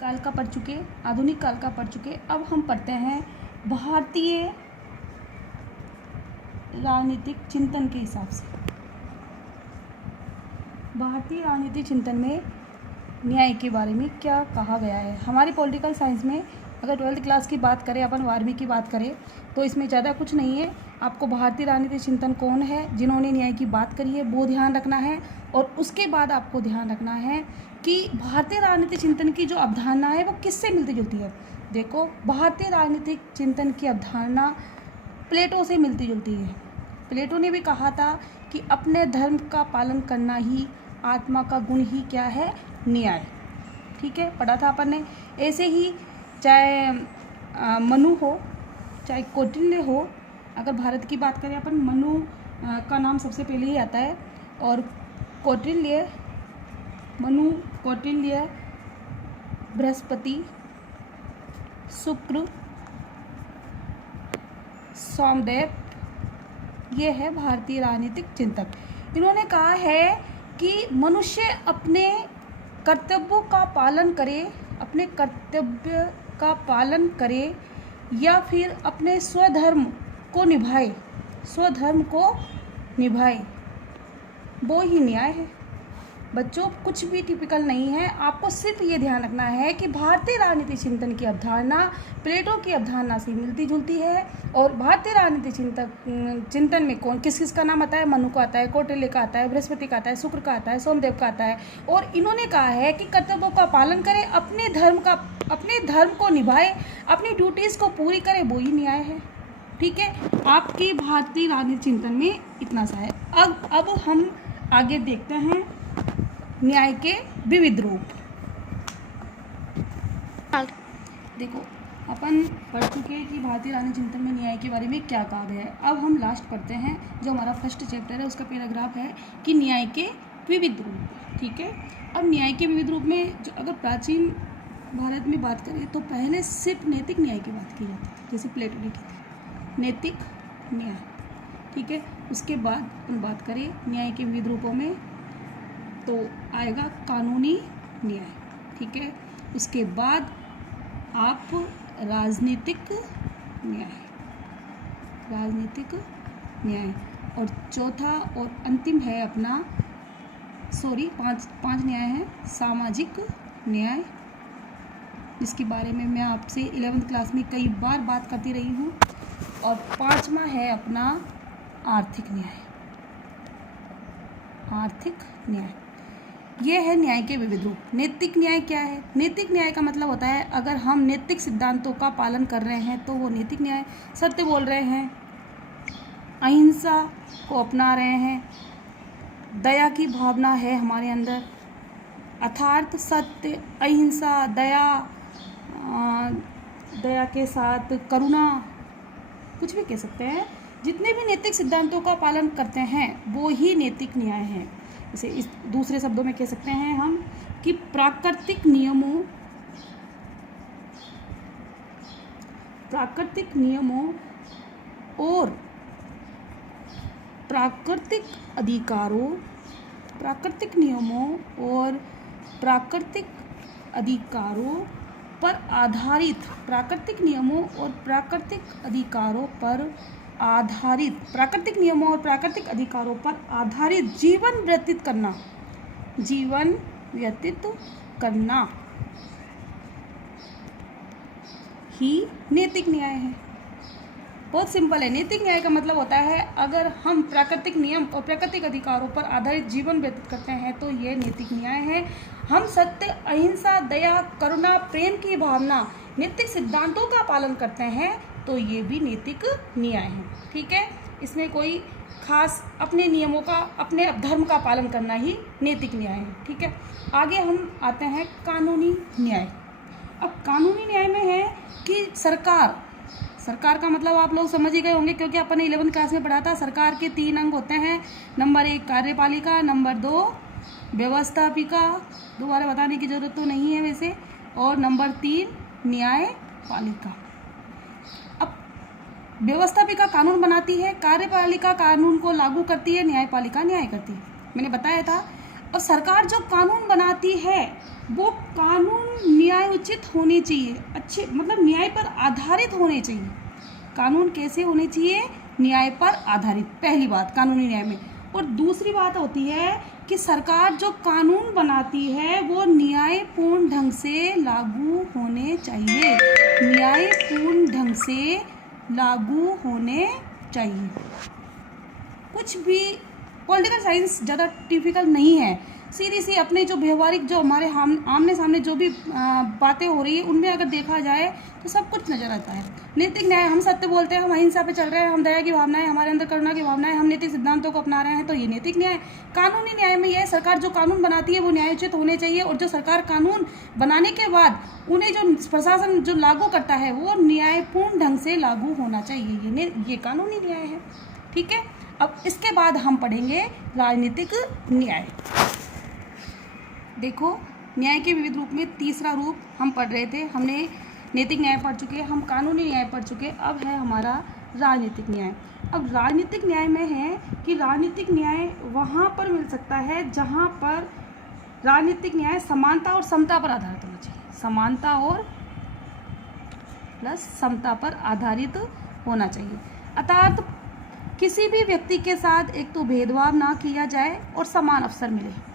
काल का पढ़ चुके, आधुनिक काल का पढ़ चुके। अब हम पढ़ते हैं भारतीय राजनीतिक चिंतन के हिसाब से। भारतीय राजनीतिक चिंतन में न्याय के बारे में क्या कहा गया है। हमारी पॉलिटिकल साइंस में अगर 12वीं क्लास की बात करें, अपन 12वीं की बात करें, तो इसमें ज़्यादा कुछ नहीं है। आपको भारतीय राजनीतिक चिंतन कौन है, जिन्होंने न्याय की बात करी है, वो ध्यान रखना है। और उसके बाद आपको ध्यान रखना है कि भारतीय राजनीतिक चिंतन की जो अवधारणा है वो किससे मिलती जुलती है। देखो, भारतीय राजनीतिक चिंतन की अवधारणा प्लेटो से मिलती जुलती है। प्लेटो ने भी कहा था कि अपने धर्म का पालन करना ही आत्मा का गुण ही क्या है, न्याय। ठीक है, पढ़ा था अपन ने। ऐसे ही चाहे मनु हो, चाहे कौटिल्य हो, अगर भारत की बात करें अपन, मनु का नाम सबसे पहले ही आता है। और कौटिल्य, मनु, कौटिल्य, बृहस्पति, शुक्र, सोमदेव, ये है भारतीय राजनीतिक चिंतक। इन्होंने कहा है कि मनुष्य अपने कर्तव्यों का पालन करे, अपने कर्तव्य का पालन करे या फिर अपने स्वधर्म को निभाए, स्वधर्म को निभाए, वो ही न्याय है। बच्चों, कुछ भी टिपिकल नहीं है। आपको सिर्फ ये ध्यान रखना है कि भारतीय राजनीतिक चिंतन की अवधारणा प्लेटो की अवधारणा से मिलती जुलती है। और भारतीय राजनीतिक चिंतन में कौन किस किस का नाम आता है, मनु का आता है, कौटिल्य का आता है, बृहस्पति का आता है, शुक्र का आता है, सोमदेव का आता है। और इन्होंने कहा है कि कर्तव्यों का पालन करे, अपने धर्म को निभाए, अपनी ड्यूटीज़ को पूरी करे, वो ही न्याय है। ठीक है, आपकी भारतीय राजनीतिक चिंतन में इतना सा है। अब हम आगे देखते हैं न्याय के विविध रूप। देखो, अपन पढ़ चुके हैं कि भारतीय राजनीतिक चिंतन में न्याय के बारे में क्या कहा गया है। अब हम लास्ट पढ़ते हैं, जो हमारा फर्स्ट चैप्टर है उसका पैराग्राफ है कि न्याय के विविध रूप। ठीक है, अब न्याय के विविध रूप में जो अगर प्राचीन भारत में बात करें तो पहले सिर्फ नैतिक न्याय की बात की जाती थी, जैसे प्लेटो ने की थी, नैतिक न्याय। ठीक है, उसके बाद हम बात करें न्याय के विविध रूपों में तो आएगा कानूनी न्याय। ठीक है, उसके बाद आप राजनीतिक न्याय, राजनीतिक न्याय, और चौथा और अंतिम है अपना, पांच न्याय है, सामाजिक न्याय, जिसके बारे में मैं आपसे 11वीं क्लास में कई बार बात करती रही हूँ। और पांचवा है अपना आर्थिक न्याय, आर्थिक न्याय। ये है न्याय के विविध रूप। नैतिक न्याय क्या है? नैतिक न्याय का मतलब होता है अगर हम नैतिक सिद्धांतों का पालन कर रहे हैं तो वो नैतिक न्याय, सत्य बोल रहे हैं, अहिंसा को अपना रहे हैं, दया की भावना है हमारे अंदर, अर्थात सत्य, अहिंसा, दया के साथ करुणा, कुछ भी कह सकते हैं। जितने भी नैतिक सिद्धांतों का पालन करते हैं वो ही नैतिक न्याय है। इसे इस दूसरे शब्दों में कह सकते हैं हम कि प्राकृतिक नियमों और प्राकृतिक अधिकारों पर आधारित, प्राकृतिक नियमों और प्राकृतिक अधिकारों पर आधारित जीवन व्यतीत करना ही नैतिक न्याय है। बहुत सिंपल है। नैतिक न्याय का मतलब होता है अगर हम प्राकृतिक नियम और प्राकृतिक अधिकारों पर आधारित जीवन व्यतीत करते हैं तो ये नैतिक न्याय है। हम सत्य, अहिंसा, दया, करुणा, प्रेम की भावना, नैतिक सिद्धांतों का पालन करते हैं तो ये भी नैतिक न्याय है। ठीक है, इसमें कोई खास अपने नियमों का, अपने धर्म का पालन करना ही नैतिक न्याय है। ठीक है, आगे हम आते हैं कानूनी न्याय। अब कानूनी न्याय में है कि सरकार का मतलब आप लोग समझ ही गए होंगे क्योंकि अपन ने 11वीं क्लास में पढ़ा था। सरकार के 3 अंग होते हैं। नंबर 1 कार्यपालिका, नंबर 2 व्यवस्थापिका, दोबारा बताने की जरूरत तो नहीं है वैसे, और नंबर 3 न्यायपालिका। अब व्यवस्थापिका कानून बनाती है, कार्यपालिका कानून को लागू करती है, न्यायपालिका न्याय करती है, मैंने बताया था। और सरकार जो कानून बनाती है वो कानून न्याय उचित होने चाहिए, अच्छे मतलब न्याय पर आधारित होने चाहिए। कानून कैसे होने चाहिए? न्याय पर आधारित, पहली बात कानूनी न्याय में। और दूसरी बात होती है कि सरकार जो कानून बनाती है वो न्यायपूर्ण ढंग से लागू होने चाहिए, न्यायपूर्ण ढंग से लागू होने चाहिए। कुछ भी पॉलिटिकल साइंस ज़्यादा डिफिकल्ट नहीं है, सीधी सी अपने जो व्यवहारिक जो हमारे आमने सामने जो भी बातें हो रही है उनमें अगर देखा जाए तो सब कुछ नजर आता है। नैतिक न्याय, हम सत्य बोलते हैं, हम अहिंसा पे चल रहे हैं, हम दया की भावनाएं, हमारे अंदर करुणा की भावनाएं, हम नैतिक सिद्धांतों को अपना रहे हैं, तो ये नैतिक न्याय। कानूनी न्याय में यह सरकार जो कानून बनाती है वो न्यायोचित होने चाहिए, और जो सरकार कानून बनाने के बाद उन्हें जो प्रशासन जो लागू करता है वो न्यायपूर्ण ढंग से लागू होना चाहिए, ये कानूनी न्याय है। ठीक है, अब इसके बाद हम पढ़ेंगे राजनीतिक न्याय। देखो, न्याय के विविध रूप में तीसरा रूप हम पढ़ रहे थे, हमने नैतिक न्याय पढ़ चुके, हम कानूनी न्याय पढ़ चुके, अब है हमारा राजनीतिक न्याय। अब राजनीतिक न्याय में है कि राजनीतिक न्याय वहाँ पर मिल सकता है जहाँ पर राजनीतिक न्याय समानता और समता पर आधारित होना चाहिए, समानता और प्लस समता पर आधारित होना चाहिए। अर्थात किसी भी व्यक्ति के साथ एक तो भेदभाव ना किया जाए और समान अवसर मिले।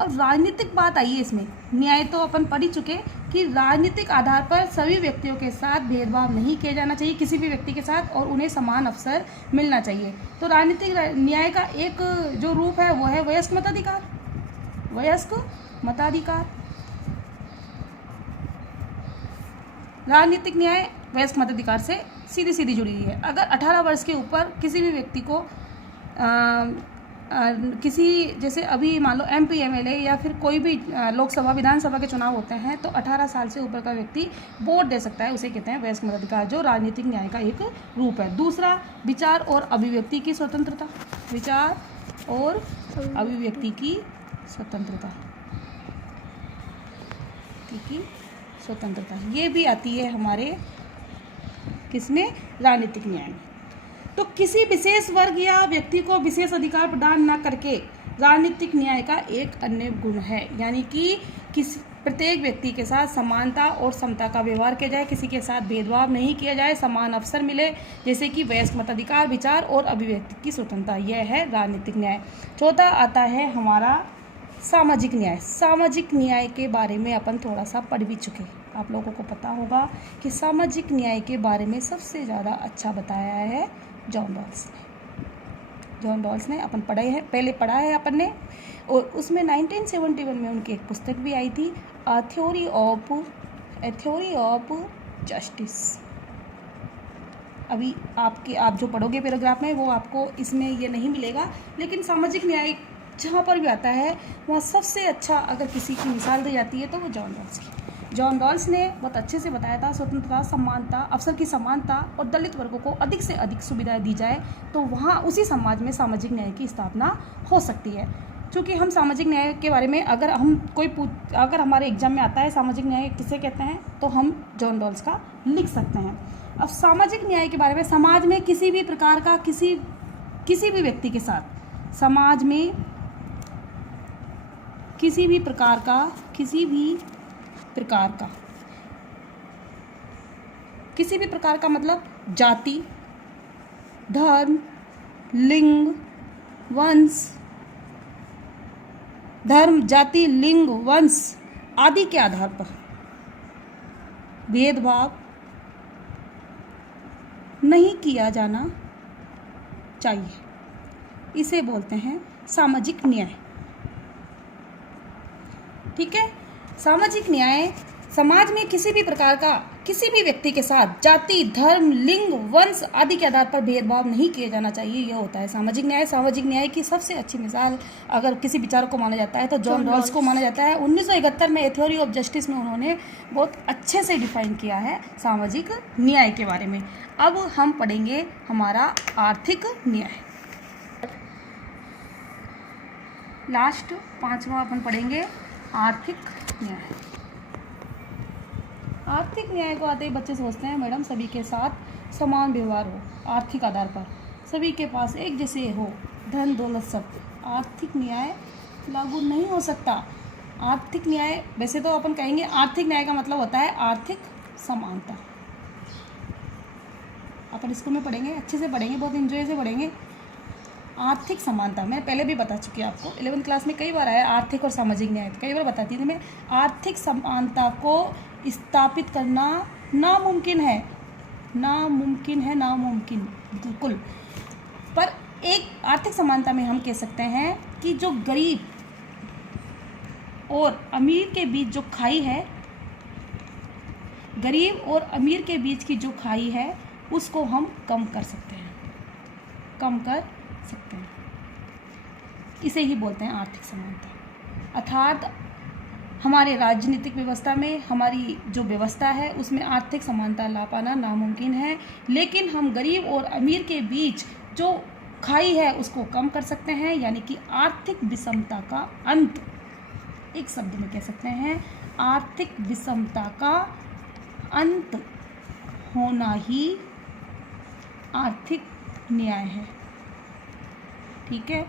अब राजनीतिक बात आई है इसमें, न्याय तो अपन पढ़ ही चुके कि राजनीतिक आधार पर सभी व्यक्तियों के साथ भेदभाव नहीं किया जाना चाहिए, किसी भी व्यक्ति के साथ, और उन्हें समान अवसर मिलना चाहिए। तो राजनीतिक न्याय का एक जो रूप है वो है वयस्क मताधिकार। वयस्क मताधिकार, राजनीतिक न्याय वयस्क मताधिकार से सीधी सीधी जुड़ी हुई है। अगर 18 वर्ष के ऊपर किसी भी व्यक्ति को किसी, जैसे अभी मान लो MP MLA या फिर कोई भी लोकसभा विधानसभा के चुनाव होते हैं तो 18 साल से ऊपर का व्यक्ति वोट दे सकता है, उसे कहते हैं वयस्क मताधिकार, जो राजनीतिक न्याय का एक रूप है। दूसरा, विचार और अभिव्यक्ति की स्वतंत्रता, विचार और अभिव्यक्ति की स्वतंत्रता, की स्वतंत्रता, ये भी आती है हमारे किसमें? राजनीतिक न्याय में। तो किसी विशेष वर्ग या व्यक्ति को विशेष अधिकार प्रदान न करके राजनीतिक न्याय का एक अन्य गुण है, यानी कि किसी प्रत्येक व्यक्ति के साथ समानता और समता का व्यवहार किया जाए, किसी के साथ भेदभाव नहीं किया जाए, समान अवसर मिले, जैसे कि वयस्क मताधिकार, विचार और अभिव्यक्ति की स्वतंत्रता, यह है राजनीतिक न्याय। चौथा आता है हमारा सामाजिक न्याय। सामाजिक न्याय के बारे में अपन थोड़ा सा पढ़ भी चुके, आप लोगों को पता होगा कि सामाजिक न्याय के बारे में सबसे ज़्यादा अच्छा बताया है जॉन रॉल्स ने। जॉन रॉल्स ने अपन पढ़े हैं, पहले पढ़ा है अपन ने, और उसमें 1971 में उनकी एक पुस्तक भी आई थी, ए थ्योरी ऑफ जस्टिस। अभी आप जो पढ़ोगे पैराग्राफ में वो आपको इसमें ये नहीं मिलेगा, लेकिन सामाजिक न्याय जहाँ पर भी आता है वहाँ सबसे अच्छा अगर किसी की मिसाल दी जाती है तो वो जॉन रॉल्स की। जॉन रॉल्स ने बहुत अच्छे से बताया था, स्वतंत्रता, समानता, अवसर की समानता और दलित वर्गों को अधिक से अधिक सुविधाएं दी जाए तो वहाँ उसी समाज में सामाजिक न्याय की स्थापना हो सकती है। क्योंकि हम सामाजिक न्याय के बारे में अगर हमारे एग्जाम में आता है सामाजिक न्याय किसे कहते हैं तो हम जॉन रॉल्स का लिख सकते हैं। अब सामाजिक न्याय के बारे में, समाज में किसी भी प्रकार का किसी भी व्यक्ति के साथ, समाज में किसी भी प्रकार का मतलब जाति, धर्म, लिंग, वंश आदि के आधार पर भेदभाव नहीं किया जाना चाहिए, इसे बोलते हैं सामाजिक न्याय। ठीक है, सामाजिक न्याय समाज में किसी भी प्रकार का किसी भी व्यक्ति के साथ जाति, धर्म, लिंग, वंश आदि के आधार पर भेदभाव नहीं किया जाना चाहिए, यह होता है सामाजिक न्याय। सामाजिक न्याय की सबसे अच्छी मिसाल अगर किसी विचारक को माना जाता है तो जॉन रॉल्स को माना जाता है। 1971 में ए थ्योरी ऑफ जस्टिस में उन्होंने बहुत अच्छे से डिफाइन किया है सामाजिक न्याय के बारे में। अब हम पढ़ेंगे हमारा आर्थिक न्याय। लास्ट 5वां अपन पढ़ेंगे आर्थिक न्याय। आर्थिक न्याय को आते ही बच्चे सोचते हैं मैडम सभी के साथ समान व्यवहार हो, आर्थिक आधार पर सभी के पास एक जैसे हो, धन दौलत सब, आर्थिक न्याय लागू नहीं हो सकता। आर्थिक न्याय, वैसे तो अपन कहेंगे आर्थिक न्याय का मतलब होता है आर्थिक समानता। अपन स्कूल में पढ़ेंगे, अच्छे से पढ़ेंगे, बहुत एंजॉय से पढ़ेंगे। आर्थिक समानता मैं पहले भी बता चुकी हूँ आपको, 11वीं क्लास में कई बार आया आर्थिक और सामाजिक न्याय, कई बार बताती थी मैं। आर्थिक समानता को स्थापित करना नामुमकिन है, नामुमकिन है, नामुमकिन बिल्कुल। पर एक आर्थिक समानता में हम कह सकते हैं कि जो गरीब और अमीर के बीच जो खाई है, गरीब और अमीर के बीच की जो खाई है उसको हम कम कर सकते हैं, कम कर सकते हैं। इसे ही बोलते हैं आर्थिक समानता। अर्थात हमारे राजनीतिक व्यवस्था में, हमारी जो व्यवस्था है उसमें आर्थिक समानता ला पाना नामुमकिन है, लेकिन हम गरीब और अमीर के बीच जो खाई है उसको कम कर सकते हैं, यानी कि आर्थिक विषमता का अंत, एक शब्द में कह सकते हैं आर्थिक विषमता का अंत होना ही आर्थिक न्याय है। ठीक है।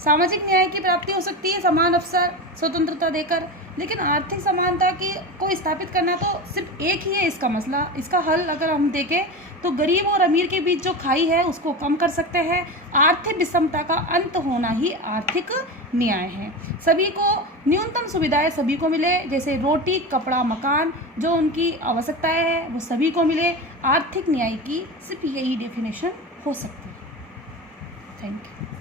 सामाजिक न्याय की प्राप्ति हो सकती है समान अवसर, स्वतंत्रता देकर, लेकिन आर्थिक समानता की को स्थापित करना तो सिर्फ एक ही है इसका मसला। इसका हल अगर हम देखें तो गरीब और अमीर के बीच जो खाई है उसको कम कर सकते हैं, आर्थिक विषमता का अंत होना ही आर्थिक न्याय है। सभी को न्यूनतम सुविधाएं सभी को मिले, जैसे रोटी, कपड़ा, मकान, जो उनकी आवश्यकताएं हैं वो सभी को मिले। आर्थिक न्याय की सिर्फ यही डेफिनेशन हो सकती है। Thank you.